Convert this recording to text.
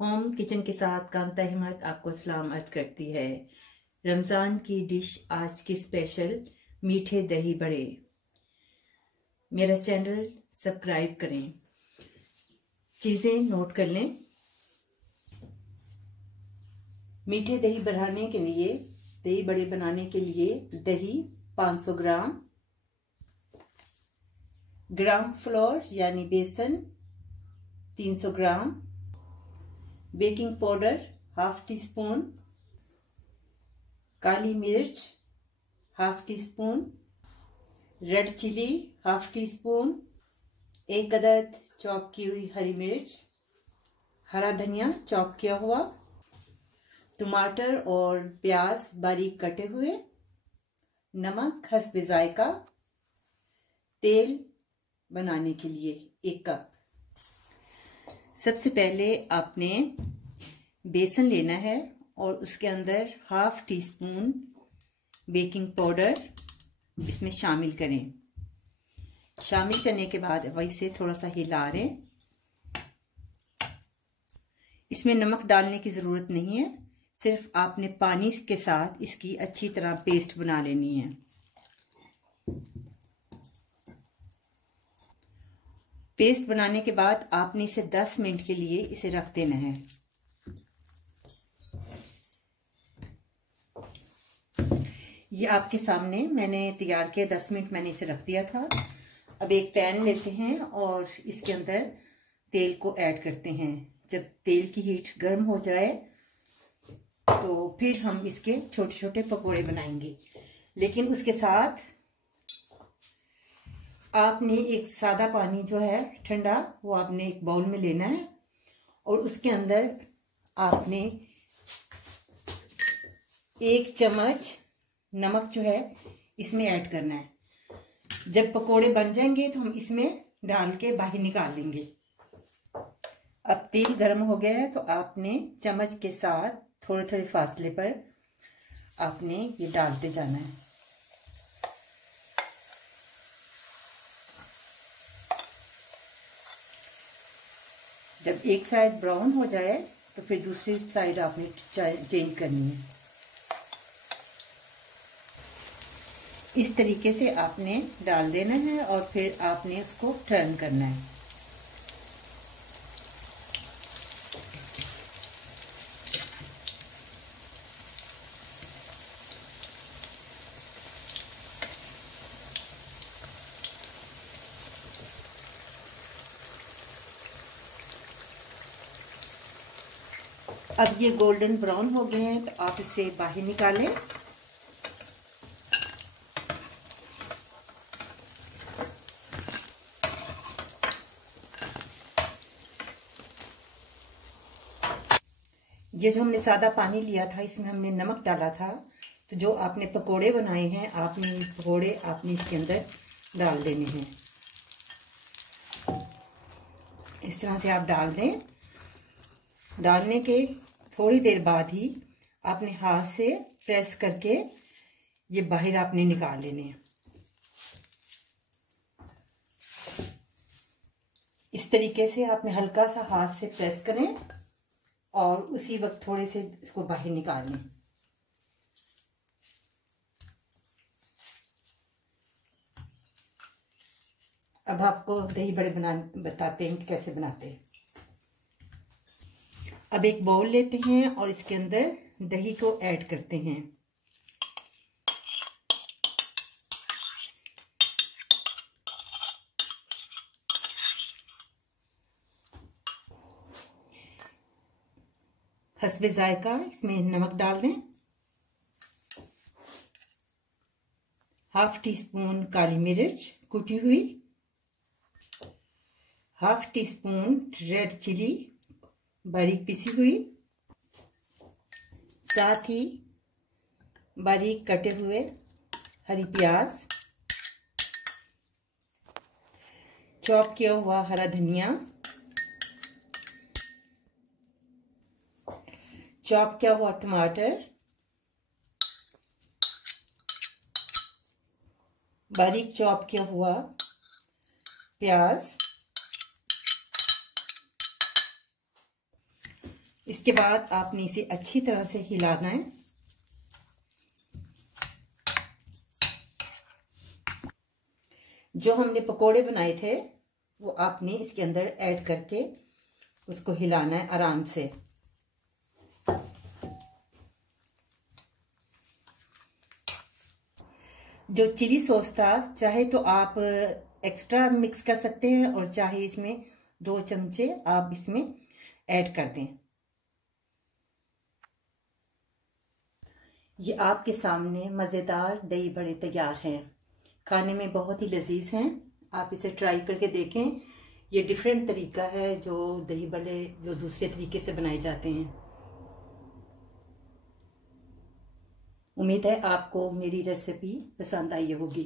Home kitchen के साथ कांता हिम्मत आपको सलाम अर्ज करती है। रमज़ान की डिश आज की स्पेशल मीठे दही बड़े। मेरा चैनल सब्सक्राइब करें। चीज़ें नोट कर लें। मीठे दही बनाने के लिए, दही बड़े बनाने के लिए दही 500 ग्राम फ्लोर यानी बेसन 300 gram, baking powder half teaspoon, काली मिर्च half teaspoon, red chilli half teaspoon, एक अदद चॉप की हुई हरी मिर्च, हरा धनिया चॉप किया हुआ, टमाटर और प्याज बारीक कटे हुए, नमक हस्बे जायका, तेल बनाने के लिए 1 कप। सबसे पहले आपने बेसन लेना है और उसके अंदर half tea spoon baking powder इसमें शामिल करें। शामिल करने के बाद वैसे थोड़ा सा हिला लें। इसमें नमक डालने की ज़रूरत नहीं है, सिर्फ आपने पानी के साथ इसकी अच्छी तरह पेस्ट बना लेनी है। पेस्ट बनाने के बाद आपने इसे 10 मिनट के लिए इसे रख देना है। ये आपके सामने मैंने तैयार किया, 10 मिनट मैंने इसे रख दिया था। अब एक पैन लेते हैं और इसके अंदर तेल को ऐड करते हैं। जब तेल की हीट गर्म हो जाए तो फिर हम इसके छोटे छोटे पकोड़े बनाएंगे। लेकिन उसके साथ आपने एक सादा पानी जो है ठंडा, वो आपने एक बाउल में लेना है और उसके अंदर आपने 1 चम्मच नमक जो है इसमें ऐड करना है। जब पकोड़े बन जाएंगे तो हम इसमें डाल के बाहर निकाल लेंगे। अब तेल गर्म हो गया है तो आपने चम्मच के साथ थोड़े थोड़े फासले पर आपने ये डालते जाना है। जब एक साइड ब्राउन हो जाए तो फिर दूसरी साइड आपने चेंज करनी है। इस तरीके से आपने डाल देना है और फिर आपने उसको टर्न करना है। अब ये गोल्डन ब्राउन हो गए हैं तो आप इसे बाहर निकालें। ये जो हमने सादा पानी लिया था इसमें हमने नमक डाला था, तो जो आपने पकोड़े बनाए हैं आपने पकोड़े आपने इसके अंदर डाल देने हैं। इस तरह से आप डाल दें। डालने के थोड़ी देर बाद ही आपने हाथ से प्रेस करके ये बाहर आपने निकाल लेने हैं। इस तरीके से आपने हल्का सा हाथ से प्रेस करें और उसी वक्त थोड़े से इसको बाहर निकाल लें। अब आपको दही बड़े बताते हैं कि कैसे बनाते हैं। अब एक बाउल लेते हैं और इसके अंदर दही को ऐड करते हैं। हस्बे जायका इसमें नमक डाल दें। हाफ टी स्पून काली मिर्च कुटी हुई, half teaspoon red chili बारीक पिसी हुई, साथ ही बारीक कटे हुए हरी प्याज, चॉप किया हुआ हरा धनिया, चॉप किया हुआ टमाटर, बारीक चॉप किया हुआ प्याज, इसके बाद आपने इसे अच्छी तरह से हिलाना है। जो हमने पकोड़े बनाए थे वो आपने इसके अंदर ऐड करके उसको हिलाना है आराम से। जो चिली सॉस था, चाहे तो आप एक्स्ट्रा मिक्स कर सकते हैं और चाहे इसमें 2 चमचे आप इसमें ऐड कर दें। ये आपके सामने मज़ेदार दही बड़े तैयार हैं। खाने में बहुत ही लजीज हैं। आप इसे ट्राई करके देखें। ये डिफरेंट तरीका है जो दही बड़े जो दूसरे तरीके से बनाए जाते हैं। उम्मीद है आपको मेरी रेसिपी पसंद आई होगी।